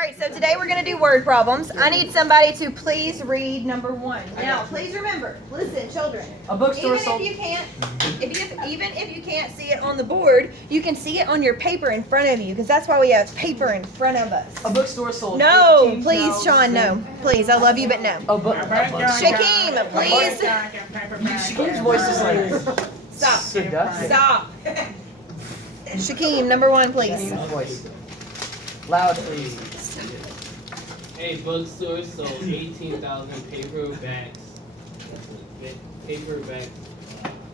right, so today we're going to do word problems. I need somebody to please read number 1. Now, please remember, listen, children. A bookstore sold. Even if you can't see it on the board, you can see it on your paper in front of you, because that's why we have paper in front of us. A bookstore sold. No, please, Sean, no. Please, I love you, but no. A book. Shakeem, please. Shakeem's voice is like Stop. seductive. Stop. Shakeem, number 1, please. Shakeem's voice. Loud, please. A bookstore sold 18,000 paperbacks. Paperbacks.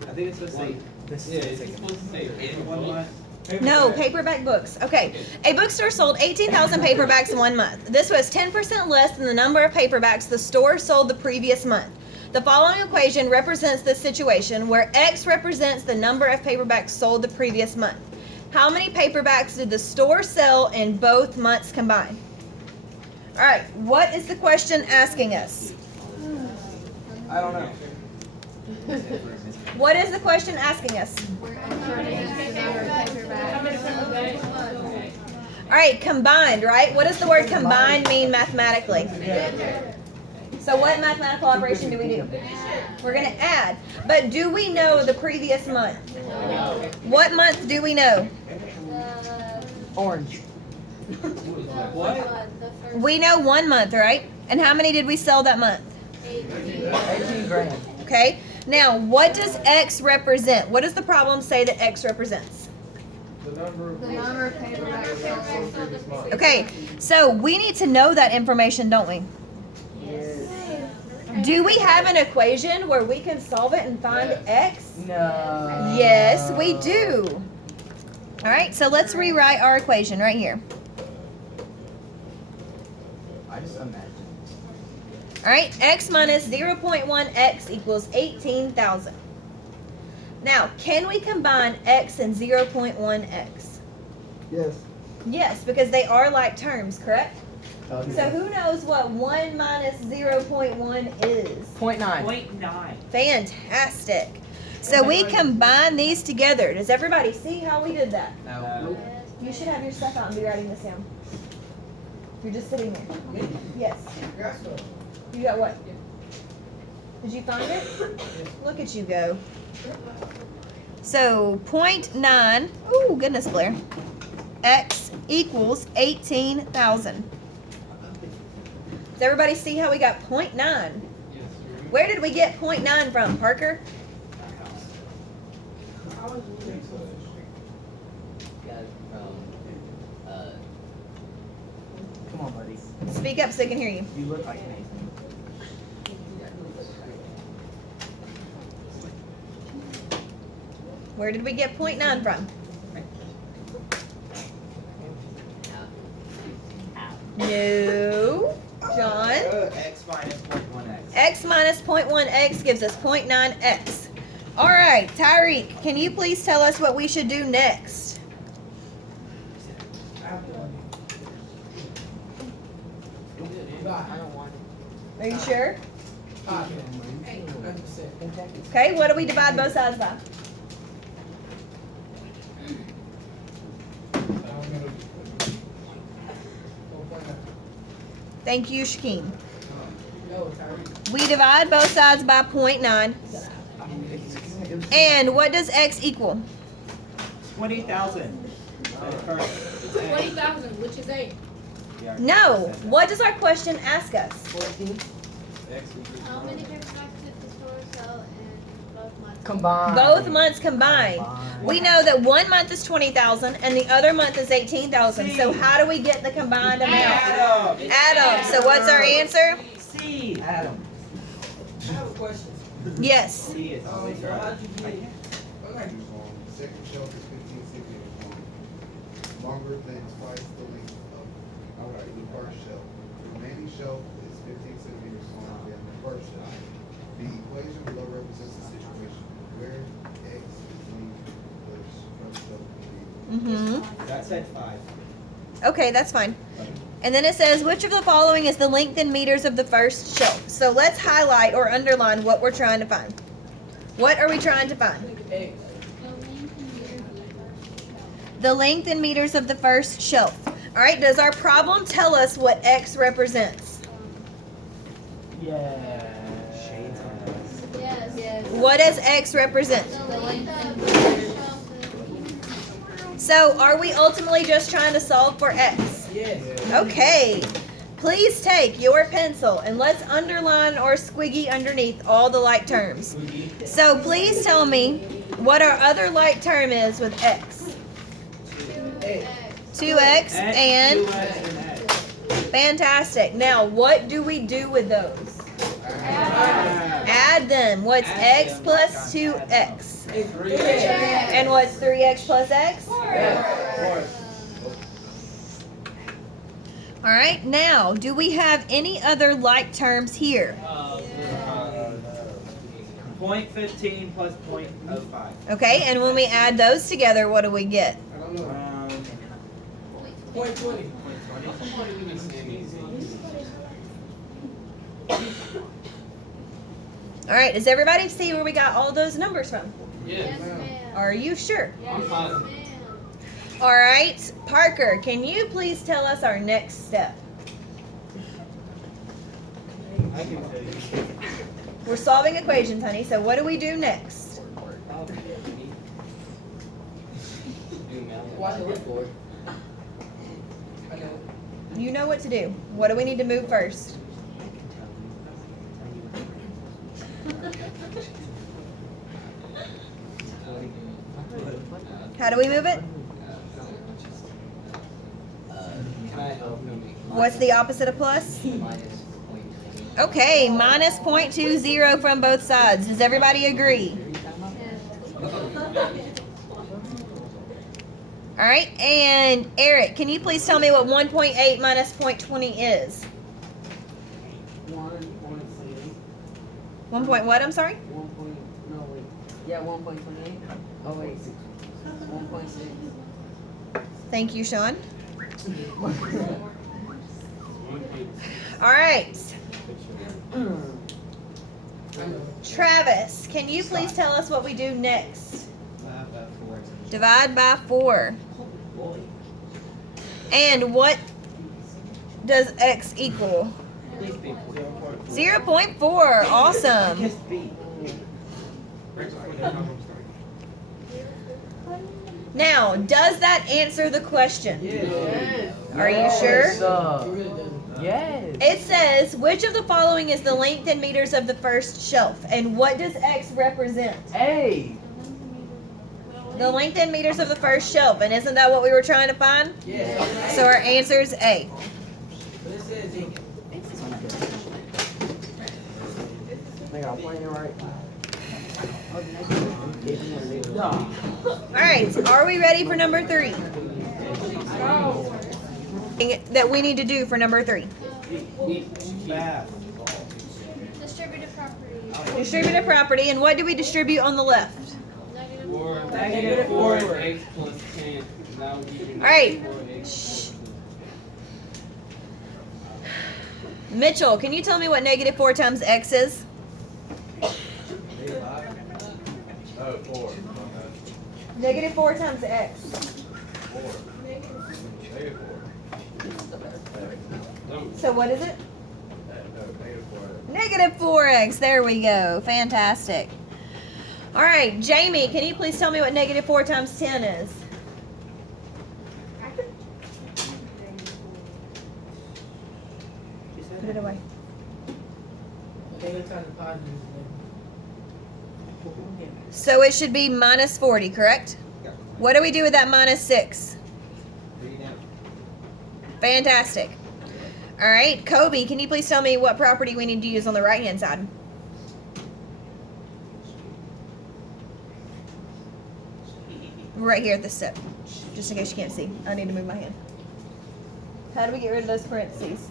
I think it's supposed to say. Yeah, it's supposed to say paperbacks. No, paperback books. Okay. A bookstore sold 18,000 paperbacks in 1 month. This was 10% less than the number of paperbacks the store sold the previous month. The following equation represents the situation where X represents the number of paperbacks sold the previous month. How many paperbacks did the store sell in both months combined? All right, what is the question asking us? I don't know. What is the question asking us? All right, combined, right? What does the word combined mean mathematically? So what mathematical operation do we do? We're going to add. But do we know the previous month? What month do we know? Orange. What? We know 1 month, right? And how many did we sell that month? 18 grand. Okay. Now, what does X represent? What does the problem say that X represents? The number of paperbacks sold this month. Okay, so we need to know that information, don't we? Do we have an equation where we can solve it and find X? No. Yes, we do. All right, so let's rewrite our equation right here. I just imagine. All right, X minus 0.1X equals 18,000. Now, can we combine X and 0.1X? Yes. Yes, because they are like terms, correct? Okay. So who knows what 1 minus 0.1 is? 0.9. 0.9. Fantastic. So we combine these together. Does everybody see how we did that? No. You should have your stuff out and be writing this down. You're just sitting there. Yes. You got what? Did you find it? Look at you go. So 0.9, oh goodness Blair, X equals 18,000. Does everybody see how we got 0.9? Yes, Where did we get 0.9 from, Parker? Come on, buddy. Speak up so they can hear you. You look like Nathan. Where did we get 0.9 from? No. John? X minus 0.1x. X minus 0.1x gives us 0.9x. All right, Tyreek, can you please tell us what we should do next? I don't want it. Are you sure? Okay, what do we divide both sides by? Thank you, Shakeem. We divide both sides by 0.9. And what does x equal? 20,000. 20,000, which is 8. No. What does our question ask us? 14. How many paperbacks did the store sell in both months? Combined. Both months combined. We know that 1 month is 20,000 and the other month is 18,000. So how do we get the combined amount? Add them. So what's our answer? C. Adam. I have a question. Yes. C is always So right. how'd you get Second shelf is 15 centimeters long, longer than twice the length of the first shelf. The remaining shelf is 15 centimeters longer than the first shelf. The equation below represents the situation where X is linked to the first shelf. Mm-hmm. That said 5. Okay, that's fine. And then it says, which of the following is the length in meters of the first shelf? So let's highlight or underline what we're trying to find. What are we trying to find? The length in meters of the first shelf. All right, does our problem tell us what X represents? Yeah. Yes. What does X represent? The length of the shelf. So, are we ultimately just trying to solve for X? Yes. Okay. Please take your pencil and let's underline or squiggy underneath all the like terms. So, please tell me what our other like term is with X. 2X and 2x and x. fantastic. Now, what do we do with those? Add them. What's X plus 2X? And what's 3X plus X? All right, now, do we have any other like terms here? 0.15 plus 0.05. Okay, and when we add those together, what do we get? Point 20. All right, does everybody see where we got all those numbers from? Yes. Are you sure? I'm positive. All right, Parker, can you please tell us our next step? I can tell you. We're solving equations, honey, so what do we do next? Watch it record. I know. You know what to do. What do we need to move first? How do we move it? Can I help you? What's the opposite of plus? Okay, minus 0.20 from both sides. Does everybody agree? All right, and Eric, can you please tell me what 1.8 minus 0.20 is? 1 point what, I'm sorry? 1.28. Oh wait. 1.6. Thank you, Sean. All right. Travis, can you please tell us what we do next? Divide by 4. And what does X equal? 0.4. Awesome. Just B. Now, does that answer the question? Yes. Are you sure? It really doesn't. Yes. It says, which of the following is the length in meters of the first shelf? And what does X represent? Hey. The length in meters of the first shelf. And isn't that what we were trying to find? Yes. So our answer is A. But it says it. I think I'm playing it right. No. Alright, are we ready for number 3? That we need to do for number 3. Math. Distributive property. Distributive property, and what do we distribute on the left? Negative 4x plus 10. That would give you Alright. 4x. Mitchell, can you tell me what negative 4 times X is? Oh, 4. Negative 4 times X. 4. Negative 4. So what is it? No, negative 4. Negative 4X. There we go. Fantastic. All right, Jamie, can you please tell me what negative 4 times 10 is? Put it away. Anytime the positive is So it should be minus 40, correct? What do we do with that minus 6? Fantastic. All right, Kobe, can you please tell me what property we need to use on the right-hand side? Right here at this step, just in case you can't see. I need to move my hand. How do we get rid of those parentheses?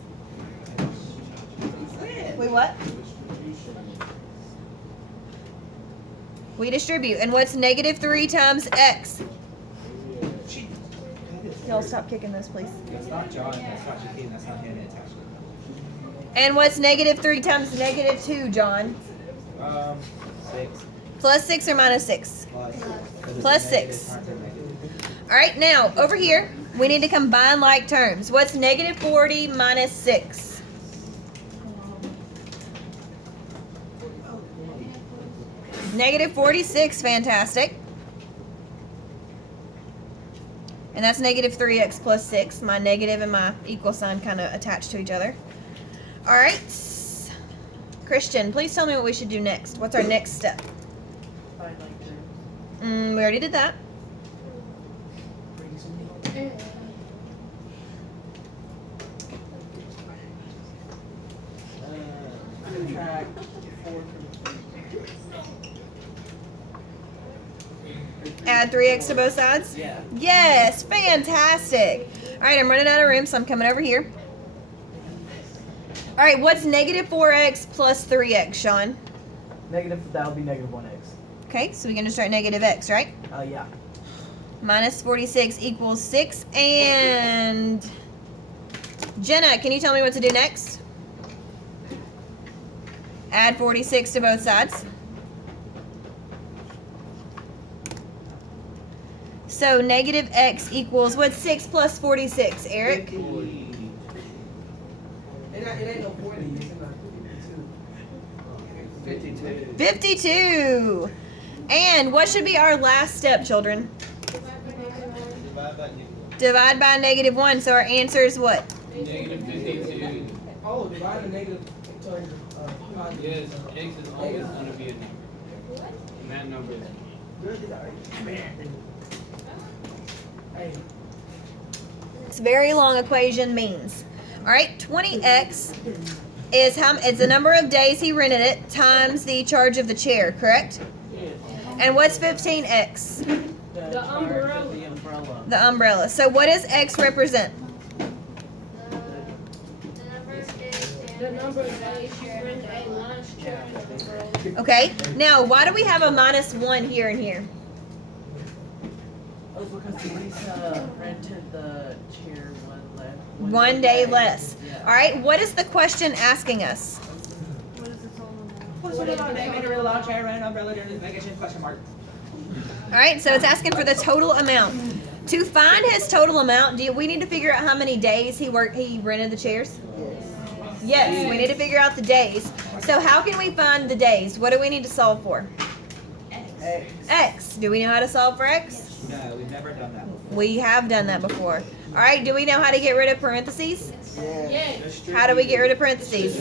We what? We distribute. And what's negative 3 times X? Y'all stop kicking this, please. That's not John. That's not Jakeem. That's not Hannah. It's Ashley. And what's negative 3 times negative 2, John? 6 Plus 6 or minus 6? plus. Plus 6. All right, now, over here, We need to combine like terms. What's negative 40 minus 6? Negative 46, fantastic. And that's negative 3x plus 6. My negative and my equal sign kind of attached to each other. All right. Christian, please tell me what we should do next. What's our next step? Find like terms. We already did that. Subtract 4 from 3. Add 3x to both sides? Yeah. Yes, fantastic. All right, I'm running out of room, so I'm coming over here. All right, what's negative 4x plus 3x, Sean? Negative, that would be negative 1x. Okay, so we can just write negative x, right? Yeah. Minus 46 equals 6. And Jenna, can you tell me what to do next? Add 46 to both sides. So negative x equals, what's 6 plus 46, Eric? It ain't no 40, it's in 52. 52. And what should be our last step, children? Divide by negative 1. So our answer is what? Negative 52. Oh, divide the negative. Yes, x is always going to be a number. And that number is Hey, This very long equation means. All right, 20x is it's the number of days he rented it times the charge of the chair, correct? And what's 15x? The umbrella. The umbrella. The umbrella. So what does x represent? The number of days you rent a lunch chair. Okay. Now, why do we have a minus 1 here and here? Oh, because Lisa rented the chair One day less. Yeah. All right. What is the question asking us? What's going on? They made a real long chair, rent an umbrella during this vacation? Question mark. All right. So it's asking for the total amount. To find his total amount, do we need to figure out how many days he rented the chairs? Yes, we need to figure out the days. So how can we find the days? What do we need to solve for? X. X. Do we know how to solve for X? No, we've never done that before. We have done that before. All right, do we know how to get rid of parentheses? Yes. How do we get rid of parentheses?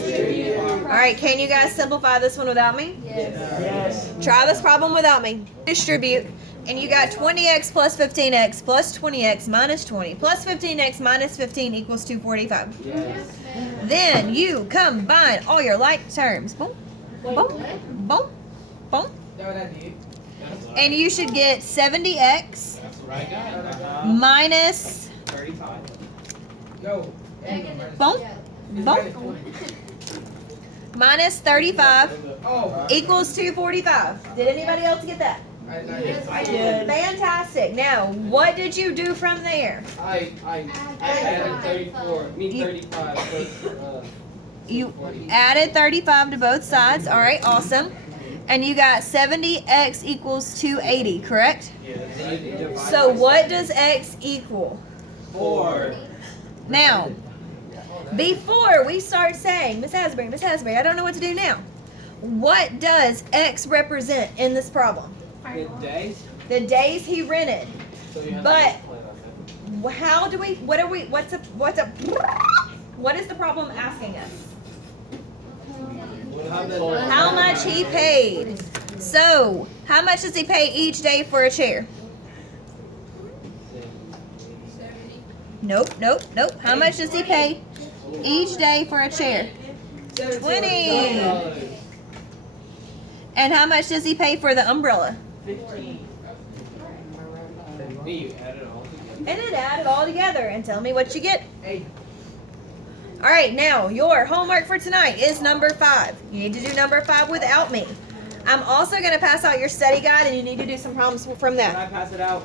All right, can you guys simplify this one without me? Yes. Try this problem without me. Distribute, and you got 20x plus 15x plus 20x minus 20 plus 15x minus 15 equals 245. yes. Then you combine all your like terms. Boom, boom, boom, boom. That's what I did. That's what And you should get 70x that's what I got. minus 35. Go. boom, It's boom, minus 40. minus 35 Oh, equals 245. Did anybody else get that? I did. Fantastic. Now, what did you do from there? I added 34. Me 35 plus You 40. added 35 to both sides. All right, awesome. And you got 70x equals 280, correct? So what does x equal? 4. Now, before we start saying, Miss Hasbury, I don't know what to do now. What does x represent in this problem? The days. The days he rented. So you have But- to multiply that. How do we, what is the problem asking us? How much he paid. So, how much does he pay each day for a chair? Nope. How much does he pay each day for a chair? 20. And how much does he pay for the umbrella? 15. Then you add it all together. And then add it all together and tell me what you get. Hey. All right, now your homework for tonight is number 5. You need to do number 5 without me. I'm also going to pass out your study guide, and you need to do some problems from that. Can I pass it out?